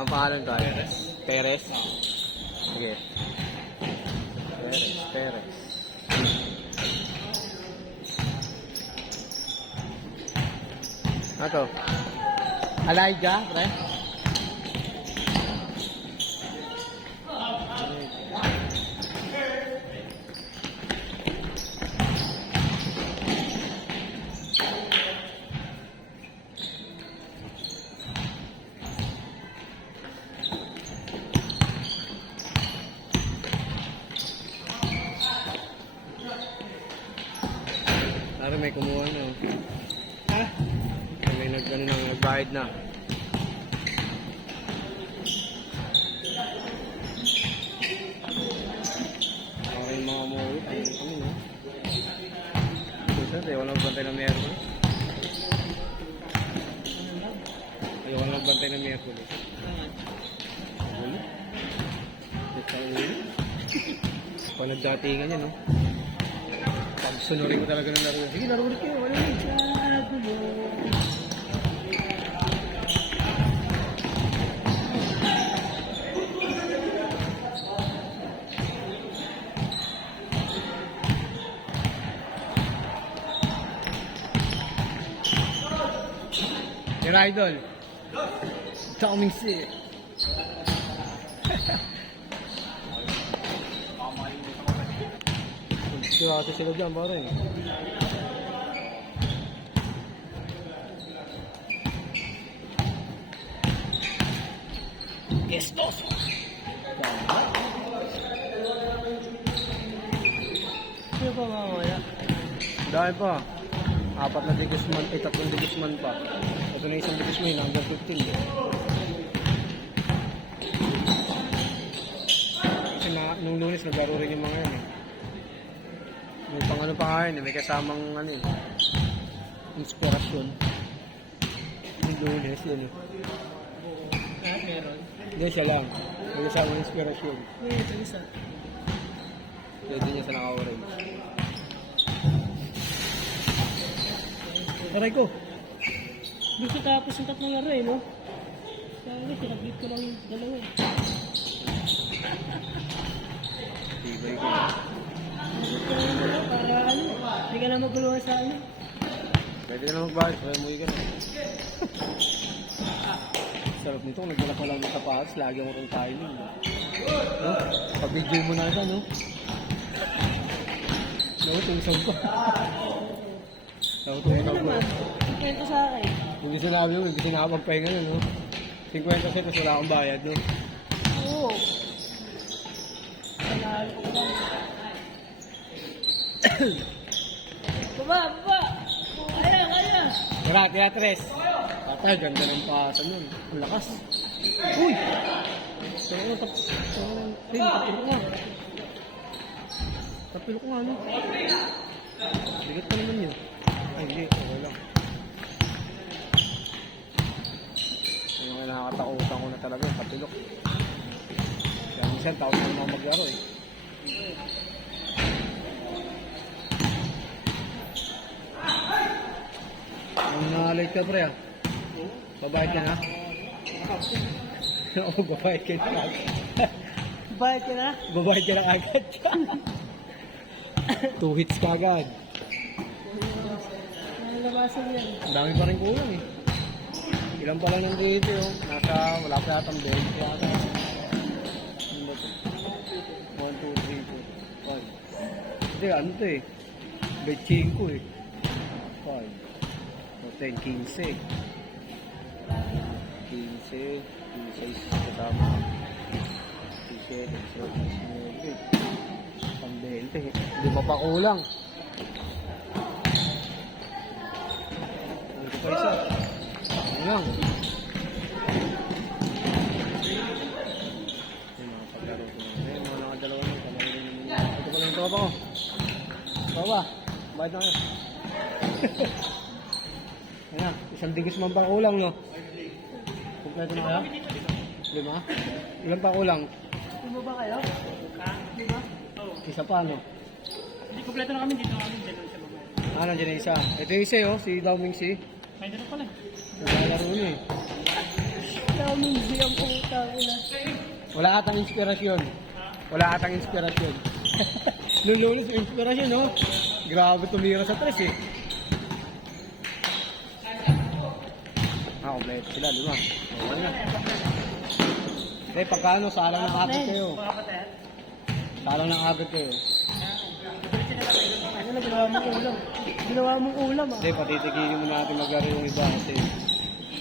Ang pangalan ko? Perez. Perez? Sige. Perez. Ano to? Elijah, pre? Pare, may kumuha na. Ha? May nagbayad na. Okay, mga umuwi. Ayun kami, no? Ito, ayaw lang bantay ng Miyerkules. Ayaw lang bantay ng Miyerkules. Ulo? Ito ang ulo. Kung nagdatingan yan, no? Pagsunurin ko talaga ng laro. Sige, laro ulit kayo. Wala yun. Your idol. Coming soon. Sigurado sila dyan, pare. Estoso! Sino pa mga wala? Dahil pa. 4 na digisman, 3 digisman pa. Ito na isang digisman, hanggang 15. Kasi nung Lunes, naglaro rin yung mga yan eh. May pang ano pa nga yun, may kasamang ano eh, inspirasyon. Yung Lunes yun eh. Meron. Hindi, siya lang. May kasamang inspirasyon. Ito isa. Pwede niya sa naka-orange. Aray ko. Gusto tapos yung 3 laro eh, no? Sabi, sinaglit ko lang yung 2 eh. Tibay ko. Para ano, hindi ka na maguluhan sa ano. Pwede ka na magbayad, kaya umuwi ka na. Sarap nito, kung nagdala ko lang ng tapakas, lagi ako itong timing. No? Pag-video mo na ito, no? No, tumisog ko. No, tumisog ko. Kwento sa akin. Hindi sinabi mo, hindi sinakapagpahinga na, no? 50 pesos, wala akong bayad, no? Oo. Panalo ko lang. Baba! Kaya! Tara, Teatres! Patay, ganda ng pasa nun. Ang lakas. Uy! Tapilo ko nga. Tapilo ko nga, no? Bigat pa naman yun. Ay, hindi. Okay lang. Yung nakakatakutan ko na talaga, tapilok. Kaya minsan, tawag na naman maglaro eh. Ang late ka, pre, ah. Babayad ka na? Oo, babayad ka na. Bayad ka na? Babayad ka na agad. 2 hits ka agad. Nalalabasan yan. Ang dami pa rin kulang eh. Ilan pa lang nandito yung wala pa yata ang 20 yata. Ano ba ito? 1, 2, 3, 4, 5. Hindi, ano ito eh. Bet 5 eh. 5. 10, 15. 15, 16 kasama. 17, 18, 19. Hindi pa pa kulang. Ano pa isa? Ano lang? Yung mga paglaro ko na. Ayun, mga nakadalawa lang. Ito pala yung tropa ko. Tropa, bayad na kayo. Ayan, isang digis man pang ulang, no? Kompleto na kaya? 5? Ilan pa kulang? 5 ba kayo? 5? Oo. Isa pa, no? Hindi, kompleto na kami. Dito na kami. Dito sa mga. Ah, nandiyan na isa. Ito yung isa, oh. Si Daoming Si. May dito pala. Naglalaro niya, eh. Daming siyang po. Tawag na. Wala atang inspirasyon. Wala atang inspirasyon. Nung Lunes, inspirasyon, no? Grabe tumira sa tres, eh. Kompleto sila, lima. Okay na. Eh, pagkano, salang ng agad kayo. Salang ng agad kayo. Ano na, ginawa mong ulam. Ginawa mong ulam, ah. Hindi, patitigilin mo natin maglaro yung iba kasi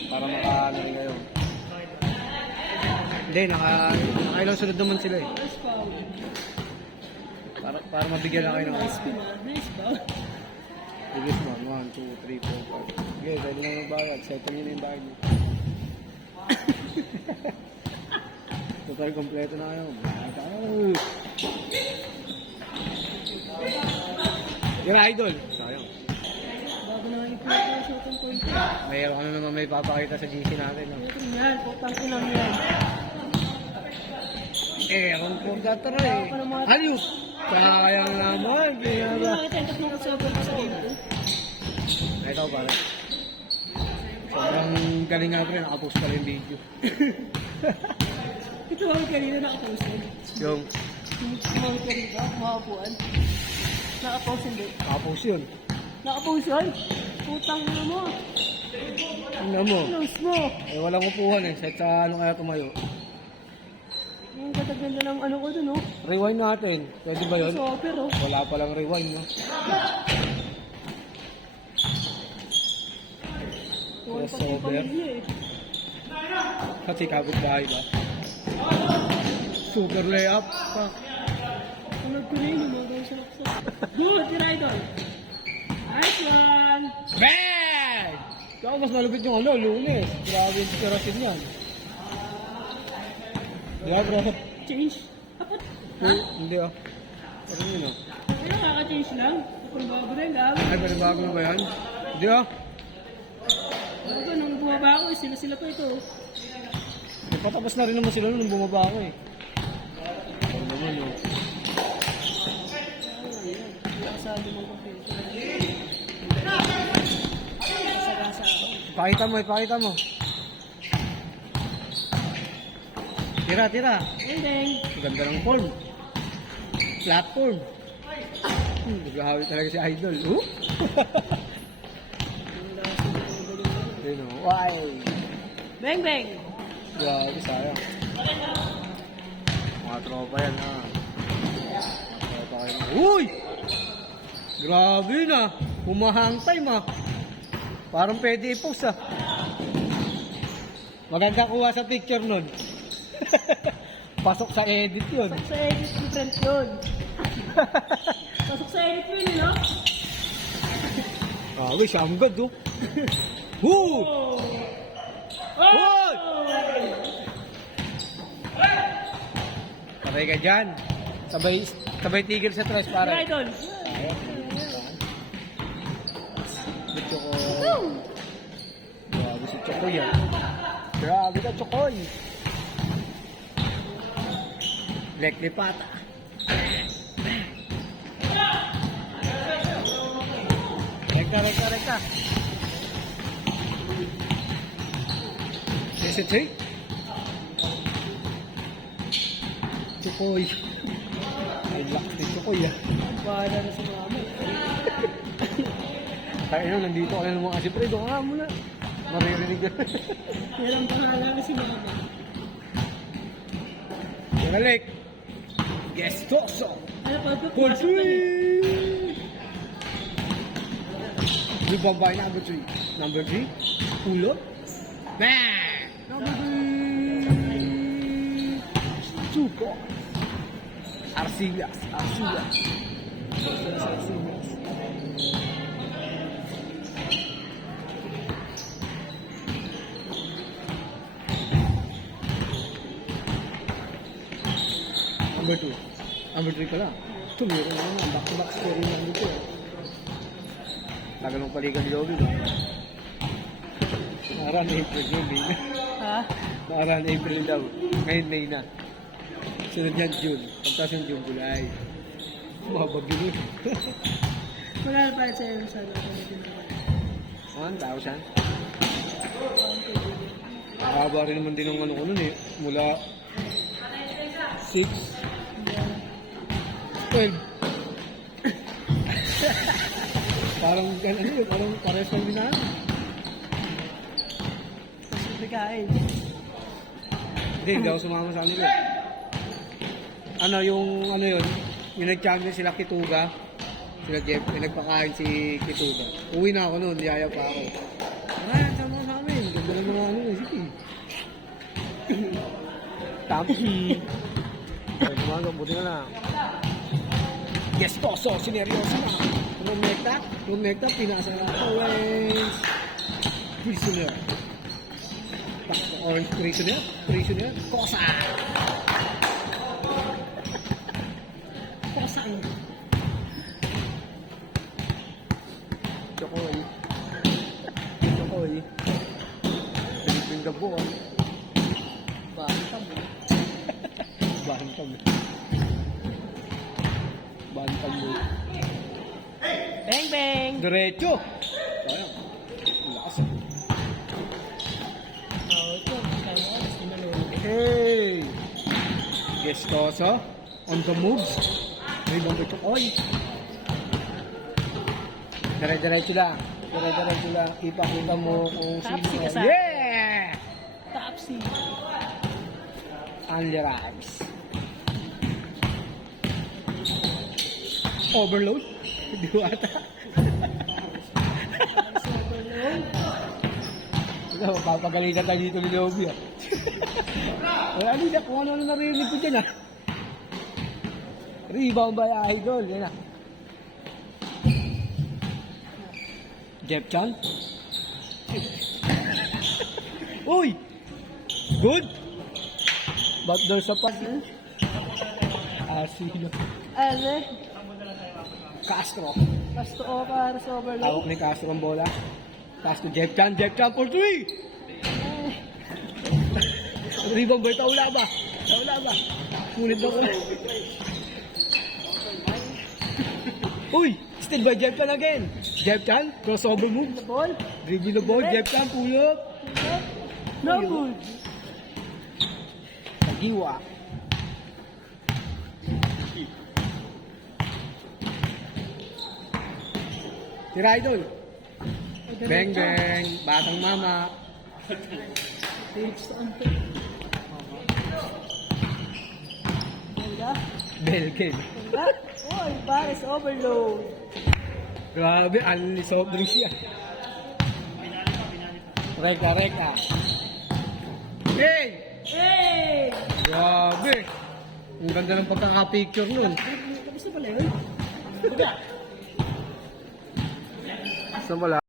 para makaano rin kayo. Hindi, nakailang sunod naman sila eh. Nice foul. Para mabigyan na kayo ng Nice foul. Nice foul. biggest one. 1, 2, 3, 4, 5. Okay, pwede na magbawat. Settle nyo na yung bag nyo. Total, kompleto na kayo. Yung idol. Sayang. Bago na nga ipinag yung shooting point. May ano naman may papakita sa GC natin. No? Ito yan, putang inang yan. Ang purgatory eh. Ayos! Sayang naman. Hindi nakita yung tatlong kasabot ko sa game ko. Ito pare. Sobrang galing nga rin. Nakapost pa rin video. Ito ako kanina nakaposted. Yung Kumawit ka rin ba? Makapuan. Nakapost hindi. nakapost yun. Nakapost yun? Putang ina mo. Tingnan mo. Close mo. Eh walang upuhan eh. Set sa ano kaya tumayo. Yung kataganda ng ano ko dun, oh. Rewind natin. Pwede ba yun? Super, oh. Wala palang rewind, no? Tuwan Yes, pati yung over. pamilya, eh. Kasi kabit bahay ba? Super layup. Tulad ko na yun, yung mga gawin sa laksa. Good, your idol. Nice one. Bang! Kaya mas malupit yung ano, Lunes. Grabe yung inspirasyon yan. Di ba, bro? Change. Dapat, Hindi ah. Ano yun ah? ay nakaka-change lang. Kung bago rin, gabi. Ay, panibago na ba yan? Hindi ah. Bago, nung bumaba ako, sila pa ito. Patapos na rin naman sila nung bumaba ako eh. Ano naman oh. Nakasabi mo computer. Sagasa ako. Ipakita mo, ipakita mo. Tira, tira. Ending. Ang ganda ng form. Platform. Naghahawi talaga si Idol. Yun o. Why? Bang, bang. Grabe, sayang. Mga tropa yan ha. Mga tropa kayo na. Uy! Grabe na. Humahang time ha. Parang pwede i-post ha. Maganda kuha sa picture nun. Pasok sa edit yun. Pasok sa edit, different yun. Pasok sa edit mo yun, no? Grabe, siya ang good oh. Woo! Hoy! Sabay ka dyan. Sabay tigil sa tres Your para. idol. Gusto ko. Grabe si Chokoy yan. Grabe ka Chokoy. Lekli pata. Reka. SSA? Chokoy. Ay, laki Chokoy ah. Bahala na si mama. Tayo na, nandito ka na naman kasi pre, doon ka nga muna. Maririnig ka. Yan ang bahala na si mama. Nagalik. Gestoso. Ano pa ito? Full swing! Yung babae number 3. Number 3. Pull up. Bang! Number 3. Suko. Arcillas. Number 2. Number 3 pala. Tumira na naman. Back-to-back scoring lang dito. Tagal ng paligan ni Jovi. Nakaraan April yun, May na. Ha? Nakaraan April daw. Ngayon May na. Sunod yan June. Pagtas yung June, July. Mga bagyo yun. Wala na pala sa'yo sa 1,000? Haba rin naman din ng ano ko nun eh. Mula 6, 12. Parang ano eh, parang pares lang din na. Kasi kain. Hindi ako sumama sa kanila. Ano yung ano yun? Yung nag-champion sila Kituga. Sila Jeff, yung nagpakain si Kituga. Uwi na ako noon, niyaya pa ako. Ay, sama sa amin. Ganda ng mga ano, sige. Tapos, ay, tumaga, buti na lang. Yes, toso, sineryoso na. Rumekta, pinasa na orange. Prisoner. Orange prisoner. Kosa. Chokoy. Pilipin ka po. Bantam. Bantam mo. Bang bang! Diretso. Sayang. Lakas. Ito. Kaya mo, mas dinalong. Hey! Gestoso. On the moves. May bang ito. Oy! Dire-diretso lang. Ipakita mo kung Tapsi sino. ka sa- Yeah! Tapsi. Only rice. Overload? Hindi ko ata. Ito, papagalitan tayo dito ni Lobby. Wala nila kung ano narinig ko dyan Rebound by Idol. Yan Jeff Chan? Uy! Good! Backdoor sa pass. Sino? Ano? Castro. Pasto o para sa overload. Hawak ni Castro ang bola. Pass to Jeff Chan for 3! Rebound ba? Taula ba? Sulit na ko na. Uy! Still by Jeff Chan again. Jeff Chan, crossover move. The ball. Dribble the ball, Jeff Chan, pull up. No good. Tagiwa. Tira idol. Bang bang, batang mama. Takes on. Ganda. Belkin. Ganda. Oy, Paris overload. Grabe, unli soft drinks yan. Reka. Hey! Hey! Grabe. Ang ganda ng pagkaka-picture nun. Kamusta pala yun? Saan pala?